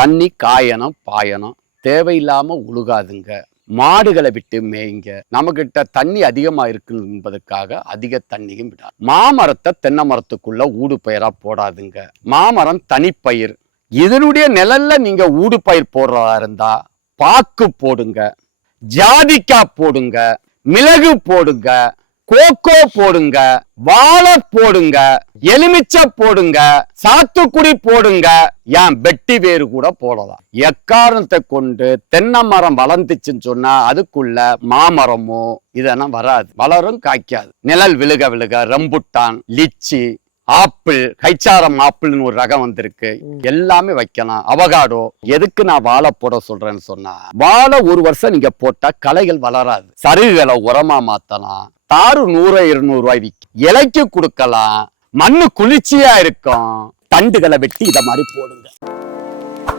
தண்ணி காயணும் பாயணும், தேவையில்லாம உழுகாதுங்க. மாடுகளை விட்டு மேய்ங்க. நம்மகிட்ட தண்ணி அதிகமா இருக்கு என்பதற்காக அதிக தண்ணியும் விடாது. மாமரத்தை தென்னை மரத்துக்குள்ள ஊடு பயிரா போடாதுங்க. மாமரம் தனிப்பயிர். இதனுடைய நிழல்ல நீங்க ஊடு பயிர் போடுறதா இருந்தா பாக்கு போடுங்க, ஜாதிக்காய் போடுங்க, மிளகு போடுங்க, கோகோ போடுங்க, வாழை போடுங்க, எலுமிச்சை போடுங்க, சாத்துக்குடி போடுங்க, ஏன் வெட்டி வேறு கூட போடலாம். எக்காரணத்தை கொண்டு தென்னை மரம் வளர்ந்துச்சுன்னு சொன்னா அதுக்குள்ள மாமரமோ இதெல்லாம் வராது, வளரும் காய்க்காது. நிழல் விழுக விழுக ரம்புட்டான், லிச்சி, ஆப்பிள், கைச்சாரம் ஆப்பிள்னு ஒரு ரகம் வந்திருக்கு, எல்லாமே வைக்கலாம். அவகாடோ. எதுக்கு நான் வாழை போட சொல்றேன்னு சொன்னா, வாழை ஒரு வருஷம் நீங்க போட்டா களைகள் வளராது. சருகுகளை உரமா மாத்தலாம். தாறு 100-200 ரூபாய் விற்கும். இலைக்கு கொடுக்கலாம். மண்ணு குளிர்ச்சியா இருக்கும். தண்டுகளை வெட்டி இத மாதிரி போடுங்க.